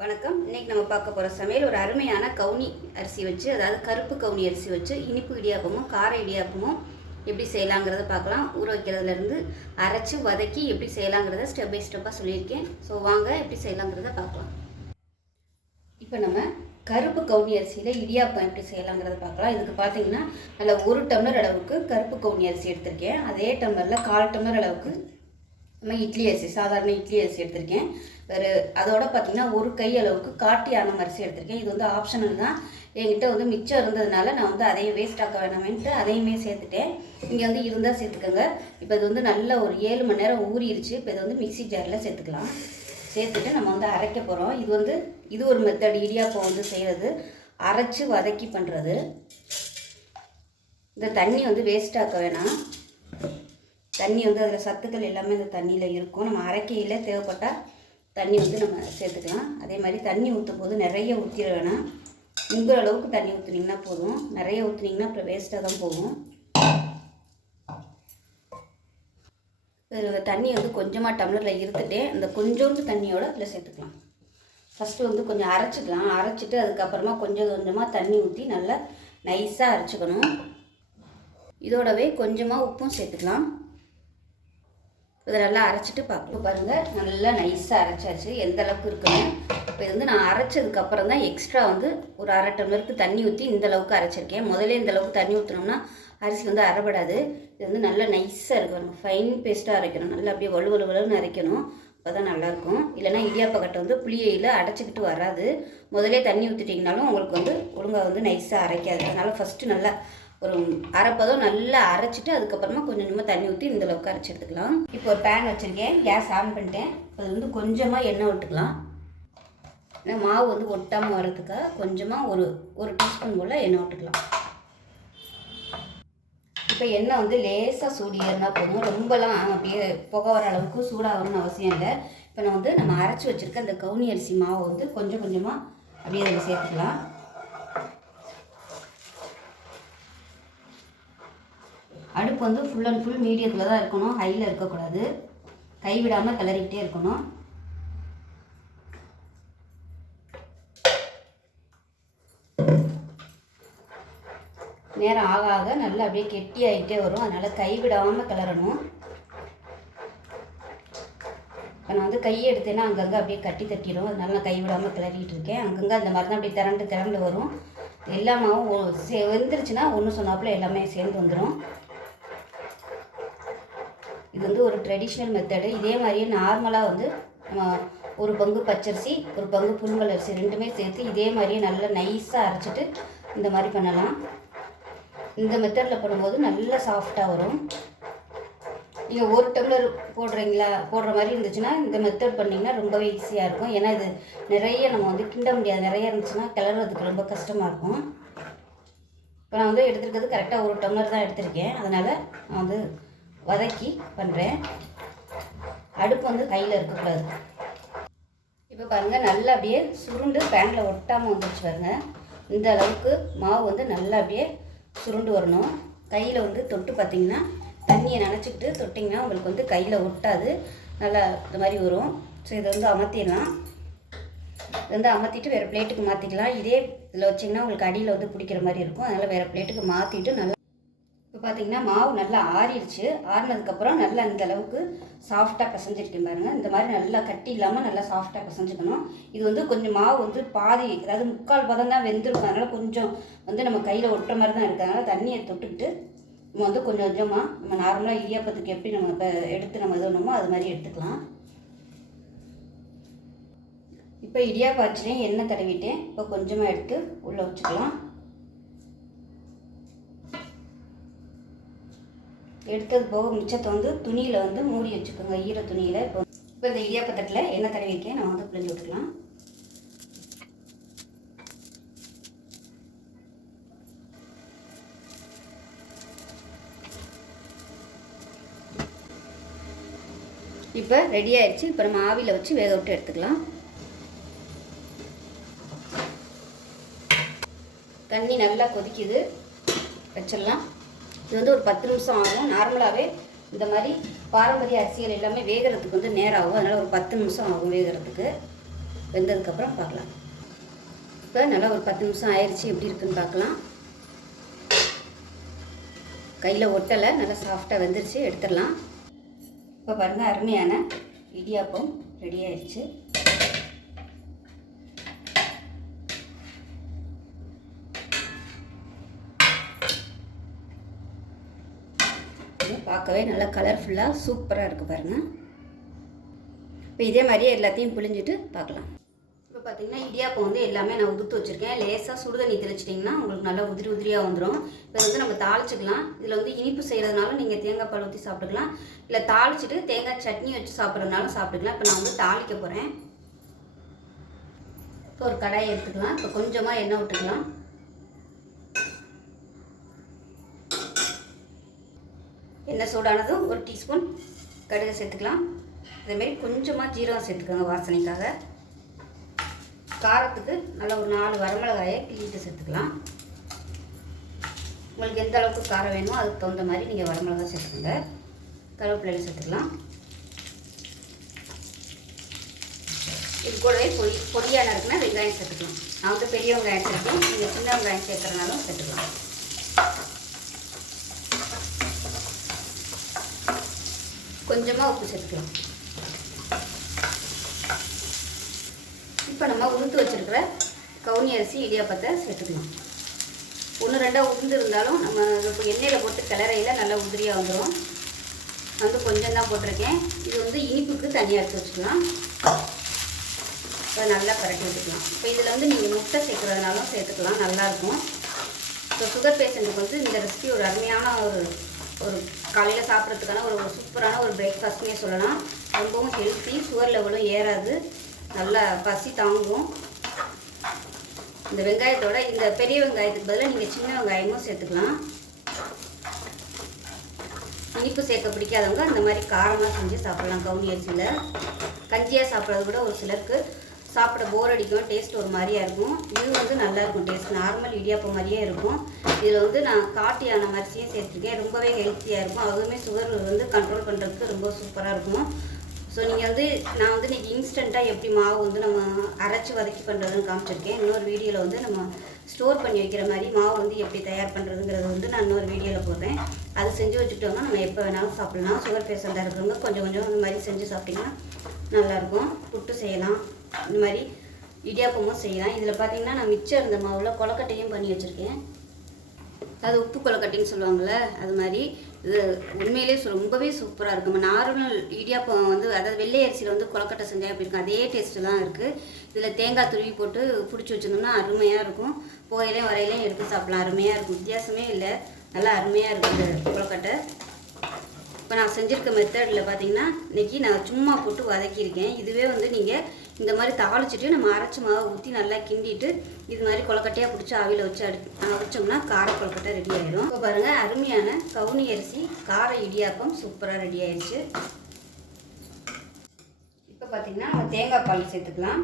வணக்கம். இன்றைக்கி நம்ம பார்க்க போகிற சமையல் ஒரு அருமையான கவுனி அரிசி வச்சு, அதாவது கருப்பு கவுனி அரிசி வச்சு இனிப்பு இடியாப்பமும் கார இடியாப்பமும் எப்படி செய்யலாங்கிறத பார்க்கலாம். ஊற வைக்கிறதுலேருந்து அரைச்சி வதக்கி எப்படி செய்யலாங்கிறத ஸ்டெப் பை ஸ்டெப்பாக சொல்லியிருக்கேன். ஸோ வாங்க எப்படி செய்யலாங்கிறத பார்க்கலாம். இப்போ நம்ம கருப்பு கவுனி அரிசியில் இடியாப்பம் எப்படி செய்யலாங்கிறத பார்க்கலாம். இதுக்கு பார்த்தீங்கன்னா நல்லா 1 டம்ளர் அளவுக்கு கருப்பு கவுனி அரிசி எடுத்திருக்கேன். அதே டம்ளரில் 1/4 டம்ளர் அளவுக்கு நம்ம இட்லி அரிசி, சாதாரண இட்லி அரிசி எடுத்திருக்கேன். வேறு அதோட பார்த்திங்கன்னா 1 கை அளவுக்கு காட்டி ஆனம் அரிசி எடுத்திருக்கேன். இது வந்து ஆப்ஷனல் தான். என்கிட்ட வந்து மிச்சம் இருந்ததுனால நான் வந்து அதையும் வேஸ்ட் ஆக்க வேணாமேன்ட்டு அதையுமே சேர்த்துட்டேன். இங்கே வந்து இருந்தால் சேர்த்துக்கோங்க. இப்போ இது வந்து நல்ல ஒரு 7 மணி நேரம் ஊறிடுச்சு. இப்போ இது வந்து மிக்சி ஜாரில் சேர்த்துக்கலாம். சேர்த்துட்டு நம்ம வந்து அரைக்க போகிறோம். இது ஒரு மெத்தட் இடியாப்பம் வந்து செய்கிறது, அரைச்சி வதக்கி பண்ணுறது. இந்த தண்ணி வந்து வேஸ்ட் ஆக்க வேணாம். தண்ணி வந்து அதில் சத்துக்கள் எல்லாமே இந்த தண்ணியில் இருக்கும். நம்ம அரைக்கையில் தேவைப்பட்டால் தண்ணி வந்து நம்ம சேர்த்துக்கலாம். அதே மாதிரி தண்ணி ஊற்றும் போது நிறைய ஊற்றிட வேணாம். உங்கள் அளவுக்கு தண்ணி ஊற்றுனீங்கன்னா போதும். நிறைய ஊற்றுனீங்கன்னா அப்புறம் வேஸ்ட்டாக தான் போகும். இதில் தண்ணி வந்து கொஞ்சமாக டம்ளரில் இருந்துகிட்டே இந்த கொஞ்சோண்டு தண்ணியோடு அதில் சேர்த்துக்கலாம். ஃபஸ்ட்டு வந்து கொஞ்சம் அரைச்சிக்கலாம். அரைச்சிட்டு அதுக்கப்புறமா கொஞ்சம் கொஞ்சமாக தண்ணி ஊற்றி நல்லா நைஸாக அரைச்சிக்கணும். இதோடவே கொஞ்சமாக உப்பும் சேர்த்துக்கலாம். இதை நல்லா அரைச்சிட்டு பாருங்கள், நல்லா நைஸாக அரைச்சாச்சு. எந்த அளவுக்கு இருக்குன்னு இப்போ இது வந்து நான் அரைச்சதுக்கப்புறம் தான் எக்ஸ்ட்ரா வந்து ஒரு 1/2 டம்ளருக்கு தண்ணி ஊற்றி இந்த அளவுக்கு அரைச்சிருக்கேன். முதல்ல இந்த அளவுக்கு தண்ணி ஊற்றினோம்னா அரிசி வந்து அரைபடாது. இது வந்து நல்லா நைஸாக இருக்கணும், ஃபைன் பேஸ்ட்டாக அரைக்கணும். நல்லா அப்படியே வலுவலுன்னு அரைக்கணும். அப்போ தான் நல்லாயிருக்கும். இல்லைனா இடியாப்பக்கட்டை வந்து புளியையில் அடைச்சிக்கிட்டு வராது. முதலே தண்ணி ஊற்றிட்டிங்கனாலும் உங்களுக்கு வந்து ஒழுங்காக வந்து நைஸாக அரைக்காது. அதனால் ஃபஸ்ட்டு நல்லா ஒரு அரைப்பதம் நல்லா அரைச்சிட்டு அதுக்கப்புறமா கொஞ்சம் கொஞ்சமாக தண்ணி ஊற்றி இந்த அளவுக்கு அரைச்சி எடுத்துக்கலாம். இப்போ ஒரு பேன் வச்சுருக்கேன், கேஸ் ஆன் பண்ணிட்டேன். அது வந்து கொஞ்சமாக எண்ணெய் விட்டுக்கலாம். ஏன்னா மாவு வந்து ஒட்டாமல் வர்றதுக்காக கொஞ்சமாக ஒரு டீஸ்பூன் போல் எண்ணெய் விட்டுக்கலாம். இப்போ எண்ணெய் வந்து லேசாக சூடு ஏறினா போதும். ரொம்பலாம் அப்படியே புகை வர அளவுக்கு சூடாகணும்னு அவசியம் இல்லை. இப்போ நம்ம அரைச்சி வச்சுருக்க அந்த கவுனி அரிசி மாவை வந்து கொஞ்சம் கொஞ்சமாக அப்படியே அதில் சேர்த்துக்கலாம். அடுப்பு வந்து ஃபுல் அண்ட் ஃபுல் மீடியத்தில் தான் இருக்கணும், ஹையில் இருக்கக்கூடாது. கைவிடாமல் கிளறிக்கிட்டே இருக்கணும். நேரம் ஆக ஆக நல்லா அப்படியே கெட்டி ஆகிட்டே வரும். அதனால் கைவிடாமல் கிளறணும். இப்போ நான் வந்து கையை எடுத்தேன்னா அங்கங்கே அப்படியே கட்டி தட்டிடும். அதனால நான் கைவிடாமல் கிளறிக்கிட்டு இருக்கேன். அங்கங்கே அந்த மாதிரி தான் அப்படியே திரண்டு வரும். எல்லா மாவும் வெந்துருச்சுன்னா ஒன்று சொன்னாப்புல எல்லாமே சேர்ந்து வந்துடும். இது வந்து ஒரு ட்ரெடிஷ்னல் மெத்தடு. இதே மாதிரியே நார்மலாக வந்து நம்ம 1 பங்கு பச்சரிசி 1 பங்கு புழுங்கல் அரிசி ரெண்டுமே சேர்த்து இதே மாதிரியே நல்லா நைஸாக அரைச்சிட்டு இந்த மாதிரி பண்ணலாம். இந்த மெத்தடில் பண்ணும்போது நல்லா சாஃப்டாக வரும். நீங்கள் 1 டம்ளர் போடுற மாதிரி இருந்துச்சுன்னா இந்த மெத்தட் பண்ணிங்கன்னா ரொம்பவே ஈஸியாக இருக்கும். ஏன்னா இது நிறைய நம்ம வந்து கிண்ட முடியாது. நிறைய இருந்துச்சுன்னா கிளறதுக்கு ரொம்ப கஷ்டமாக இருக்கும். இப்போ நான் வந்து எடுத்துருக்கிறது கரெக்டாக 1 டம்ளர் தான் எடுத்திருக்கேன். அதனால் நான் வந்து வதக்கி பண்ணுறேன். அடுப்பு வந்து கையில் இருக்கக்கூடாது. இப்போ பாருங்கள், நல்லா அப்படியே சுருண்டு பேனில் ஒட்டாமல் வந்துடுச்சு பாருங்கள். இந்த அளவுக்கு மாவு வந்து நல்லா அப்படியே சுருண்டு வரணும். கையில் வந்து தொட்டு பார்த்திங்கன்னா தண்ணியை நினச்சிக்கிட்டு தொட்டிங்கன்னா உங்களுக்கு வந்து கையில் ஒட்டாது, நல்லா இந்த மாதிரி வரும். ஸோ இதை வந்து அமர்த்திடலாம். இது வந்து அமர்த்திட்டு வேறு பிளேட்டுக்கு மாற்றிக்கலாம். இதே இதில் வச்சிங்கன்னா உங்களுக்கு அடியில் வந்து பிடிக்கிற மாதிரி இருக்கும். அதனால் வேறு பிளேட்டுக்கு மாற்றிட்டு நல்லா இப்போ பார்த்திங்கன்னா மாவு நல்லா ஆறிடுச்சு. ஆறினதுக்கப்புறம் நல்லா இந்த அளவுக்கு சாஃப்டாக பிசைஞ்சிருக்கேன் பாருங்கள். இந்த மாதிரி நல்லா கட்டி இல்லாமல் நல்லா சாஃப்டாக பிசைஞ்சிக்கணும். இது வந்து கொஞ்சம் மாவு வந்து பாதி, அதாவது 3/4 பதம் தான் வெந்திருக்கும். அதனால் கொஞ்சம் வந்து நம்ம கையில் ஒட்டுற மாதிரி தான் இருக்குது. அதனால் தண்ணியை தொட்டுக்கிட்டு நம்ம வந்து கொஞ்சம் கொஞ்சமாக நம்ம நார்மலாக இடியாப்பத்துக்கு எப்படி நம்ம இப்போ எடுத்து நம்ம இது பண்ணணுமோ அது மாதிரி எடுத்துக்கலாம். இப்போ இடியாப்பம் ஆச்சுனேன், எண்ணெய் தடவிட்டேன். இப்போ கொஞ்சமாக எடுத்து உள்ளே வச்சுக்கலாம். எடுத்தது போக மிச்சத்தை வந்து துணியில் வந்து மூடி வச்சுக்கோங்க, ஈர துணியில். இப்போ இந்த இடியாப்பத்தட்டில் எண்ணெய் தடவி வைக்க நம்ம வந்து பிழிஞ்சு விட்டுக்கலாம். இப்போ ரெடி ஆயிடுச்சு. இப்போ நம்ம ஆவியில் வச்சு வேக விட்டு எடுத்துக்கலாம். தண்ணி நல்லா கொதிக்குது, வச்சிடலாம். இது வந்து ஒரு 10 நிமிஷம் ஆகும். நார்மலாகவே இந்த மாதிரி பாரம்பரிய அரிசிகள் எல்லாமே வேகிறதுக்கு வந்து நேரம் ஆகும். அதனால் ஒரு 10 நிமிஷம் ஆகும் வேகிறதுக்கு. வெந்ததுக்கப்புறம் பார்க்கலாம். இப்போ நல்லா ஒரு 10 நிமிஷம் ஆயிடுச்சு. எப்படி இருக்குன்னு பார்க்கலாம். கையில் ஒட்டலை, நல்லா சாஃப்டாக வெந்துருச்சு. எடுத்துடலாம். இப்போ பாருங்கள், அருமையான இடியாப்பம் ரெடி ஆயிடுச்சு. பார்க்கவே நல்லா கலர்ஃபுல்லாக சூப்பராக இருக்குது பாருங்கள். இப்போ இதே மாதிரியே எல்லாத்தையும் புழிஞ்சிட்டு பார்க்கலாம். இப்போ பார்த்தீங்கன்னா இடியாப்பம் வந்து எல்லாமே நான் உதுத்து வச்சுருக்கேன். லேசாக சுடுதண்ணி தெளிச்சிட்டிங்கன்னா உங்களுக்கு நல்லா உதிரி உதிரியாக வந்துடும். இப்போ வந்து நம்ம தாளிச்சிக்கலாம். இதில் வந்து இனிப்பு செய்கிறதுனால நீங்கள் தேங்காய் பால் ஊற்றி சாப்பிட்டுக்கலாம், இல்லை தாளிச்சிட்டு தேங்காய் சட்னி வச்சு சாப்பிட்றதுனாலும் சாப்பிட்டுக்கலாம். இப்போ நான் வந்து தாளிக்க போகிறேன். இப்போ ஒரு கடாயை எடுத்துக்கலாம். இப்போ கொஞ்சமாக எண்ணெய் விட்டுக்கலாம். எண்ணெய் சூடானதும் ஒரு டீஸ்பூன் கடுகு சேர்த்துக்கலாம். இதேமாரி கொஞ்சமாக ஜீரகம் சேர்த்துக்கோங்க வாசனைக்காக. காரத்துக்கு நல்லா ஒரு 4 வரமிளகாயை கிள்ளிட்டு சேர்த்துக்கலாம். உங்களுக்கு எந்த அளவுக்கு காரம் வேணுமோ அதுக்கு தகுந்த மாதிரி நீங்கள் வரமிளகாய் சேர்த்துக்கோங்க. கருவேப்பிலை சேர்த்துக்கலாம். இது கூடவே பொடியாக இருக்குன்னா வெங்காயம் சேர்த்துக்கலாம். நான் வந்து பெரிய வெங்காயம் சேர்த்துக்கேன், நீங்கள் சின்ன வெங்காயம் சேர்க்குறதுனாலும் சேர்த்துக்கலாம். கொஞ்சமாக உப்பு சேர்த்துக்கலாம். இப்போ நம்ம உளுந்து வச்சுருக்கிற கவுனி அரிசி இடியாப்பத்தை சேர்த்துக்கலாம். 1-2 உளுந்து இருந்தாலும் நம்ம இப்போ எண்ணெயில் போட்டு கிளறையில் நல்லா உதிரியாக வந்துடும். வந்து கொஞ்சம் தான் போட்டிருக்கேன். இது வந்து இனிப்புக்கு தனியாக எடுத்து வச்சுக்கலாம். இப்போ நல்லா பரட்டி விட்டுக்கலாம். இப்போ இதில் வந்து நீங்கள் முட்டை சேர்க்குறதுனாலும் சேர்த்துக்கலாம், நல்லாயிருக்கும். இப்போ சுகர் பேஷண்ட்டுக்கு வந்து இந்த ரெசிபி ஒரு அருமையான ஒரு காலையில் சாப்பிட்றதுக்கான ஒரு சூப்பரான ஒரு பிரேக்ஃபாஸ்ட்னே சொல்லலாம். ரொம்பவும் ஹெல்த்தி, சுகர் லெவலும் ஏறாது, நல்லா பசி தாங்கும். இந்த வெங்காயத்தோட இந்த பெரிய வெங்காயத்துக்கு பதிலாக நீங்கள் சின்ன வெங்காயமும் சேர்த்துக்கலாம். இனிப்பு சேர்க்க பிடிக்காதவங்க அந்த மாதிரி காரமாக செஞ்சு சாப்பிட்லாம். கவுனி அரிசியில் கஞ்சியாக சாப்பிட்றது கூட ஒரு சிலருக்கு சாப்பிட போர் அடிக்கும், டேஸ்ட் ஒரு மாதிரியாக இருக்கும். இது வந்து நல்லாயிருக்கும், டேஸ்ட் நார்மல் இடியாப்பம் மாதிரியே இருக்கும். இதில் வந்து நான் காட்டியான அரிசியும் சேர்த்துருக்கேன். ரொம்பவே ஹெல்த்தியாக இருக்கும். அதுவுமே சுகர் வந்து கண்ட்ரோல் பண்ணுறதுக்கு ரொம்ப சூப்பராக இருக்கும். ஸோ நீங்கள் வந்து நான் வந்து இன்றைக்கி இன்ஸ்டண்ட்டாக எப்படி மாவு வந்து நம்ம அரைச்சி வதக்கி பண்ணுறதுன்னு காமிச்சிருக்கேன். இன்னொரு வீடியோவில் வந்து நம்ம ஸ்டோர் பண்ணி வைக்கிற மாதிரி மாவு வந்து எப்படி தயார் பண்ணுறதுங்கிறது வந்து நான் இன்னொரு வீடியோவில் போடுறேன். அது செஞ்சு வச்சுக்கிட்டோம்னா நம்ம எப்போ வேணாலும் சாப்பிட்லாம். சுகர் பேஷண்ட்டாக இருக்கிறவங்க கொஞ்சம் கொஞ்சம் இந்த மாதிரி செஞ்சு சாப்பிட்டிங்கன்னா நல்லாயிருக்கும். புட்டு செய்யலாம், இந்த மாதிரி இடியாப்பமும் செய்யலாம். இதில் பார்த்தீங்கன்னா நான் மிச்சம் இருந்த மாவில் கொலக்கட்டையும் பண்ணி வச்சுருக்கேன். அது உப்பு கொலக்கட்டைன்னு சொல்லுவாங்கள்ல, அது மாதிரி இது உண்மையிலே ரொம்பவே சூப்பராக இருக்கும். நம்ம நார்மல் இடியாப்பம் வந்து அதாவது வெள்ளை அரிசியில் வந்து கொலக்கட்டை செஞ்சால் எப்படி இருக்கும் அதே டேஸ்ட்டு தான் இருக்குது. இதில் தேங்காய் துருவி போட்டு பிடிச்சி வச்சுருந்தோம்னா அருமையாக இருக்கும். புகையிலையும் வரையிலையும் எடுத்து சாப்பிட்லாம், அருமையாக இருக்கும். வித்தியாசமே இல்லை, நல்லா அருமையாக இருக்கும் இந்த கொலக்கட்டை. இப்போ நான் செஞ்சுருக்க மெத்தடில் பார்த்தீங்கன்னா இன்றைக்கி நான் சும்மா போட்டு வதக்கியிருக்கேன். இதுவே வந்து நீங்கள் இந்த மாதிரி தாளிச்சிட்டு நம்ம அரைச்சி மாவை ஊற்றி நல்லா கிண்டிட்டு இது மாதிரி கொலக்கட்டையாக பிடிச்சி ஆவியில் வச்சு அரைச்சோம்னா கார கொலக்கட்டை ரெடி ஆகிடும். இப்போ பாருங்கள், அருமையான கவுனி அரிசி கார இடியாப்பம் சூப்பராக ரெடி ஆயிடுச்சு. இப்போ பார்த்திங்கன்னா நம்ம தேங்காய் பால் சேர்த்துக்கலாம்.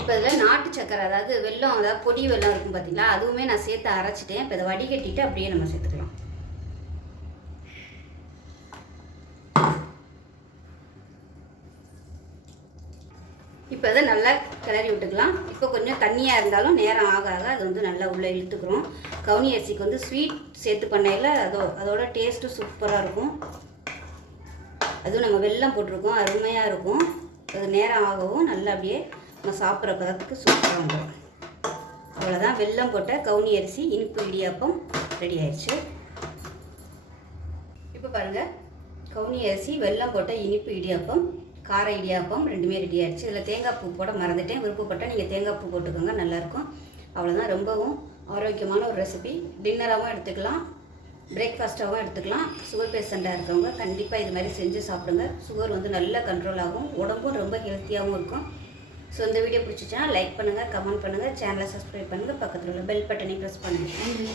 இப்போ இதில் நாட்டு சக்கரை அதாவது வெல்லம், அதாவது பொடி வெல்லம் இருக்கும் பார்த்திங்களா, அதுவுமே நான் சேர்த்து அரைச்சிட்டேன். இப்போ இதை வடிகட்டிட்டு அப்படியே நம்ம சேர்த்துக்கலாம். இப்போ அதை நல்லா கிளறி விட்டுக்கலாம். இப்போ கொஞ்சம் தண்ணியாக இருந்தாலும் நேரம் ஆக ஆக அது வந்து நல்லா உள்ளே இழுத்துக்கிறோம். கவுனி அரிசிக்கு வந்து ஸ்வீட் சேர்த்து பண்ணையில் அதோட டேஸ்ட்டு சூப்பராக இருக்கும். அதுவும் நம்ம வெல்லம் போட்டிருக்கோம், அருமையாக இருக்கும். அது நேரம் ஆகவும் நல்லா அப்படியே நம்ம சாப்பிட்ற பதத்துக்கு சூப்பராக வந்துடும். அவ்வளோதான், வெல்லம் போட்ட கவுனி அரிசி இனிப்பு இடியாப்பம் ரெடி ஆயிடுச்சு. இப்போ பாருங்கள், கவுனி அரிசி வெல்லம் போட்ட இனிப்பு இடியாப்பம் கார இடியாப்பம் ரெண்டுமே ரெடி ஆகிடுச்சு. இதில் தேங்காய் பூ போட மறந்துட்டேன், விருப்பப்பட்டால் நீங்கள் தேங்காய் பூ போட்டுக்கோங்க, நல்லாயிருக்கும். அவ்வளோதான், ரொம்பவும் ஆரோக்கியமான ஒரு ரெசிபி. டின்னராகவும் எடுத்துக்கலாம், பிரேக்ஃபாஸ்ட்டாகவும் எடுத்துக்கலாம். சுகர் பேஷண்ட்டாக இருக்கவங்க கண்டிப்பாக இது மாதிரி செஞ்சு சாப்பிடுங்க. சுகர் வந்து நல்லா கண்ட்ரோல் ஆகும், உடம்பும் ரொம்ப ஹெல்த்தியாகவும் இருக்கும். ஸோ இந்த வீடியோ பிடிச்சிச்சுன்னா லைக் பண்ணுங்கள், கமெண்ட் பண்ணுங்கள், சேனலை சப்ஸ்கிரைப் பண்ணுங்கள், பக்கத்தில் உள்ள பெல் பட்டனை ப்ரெஸ் பண்ணுங்கள். நன்றி.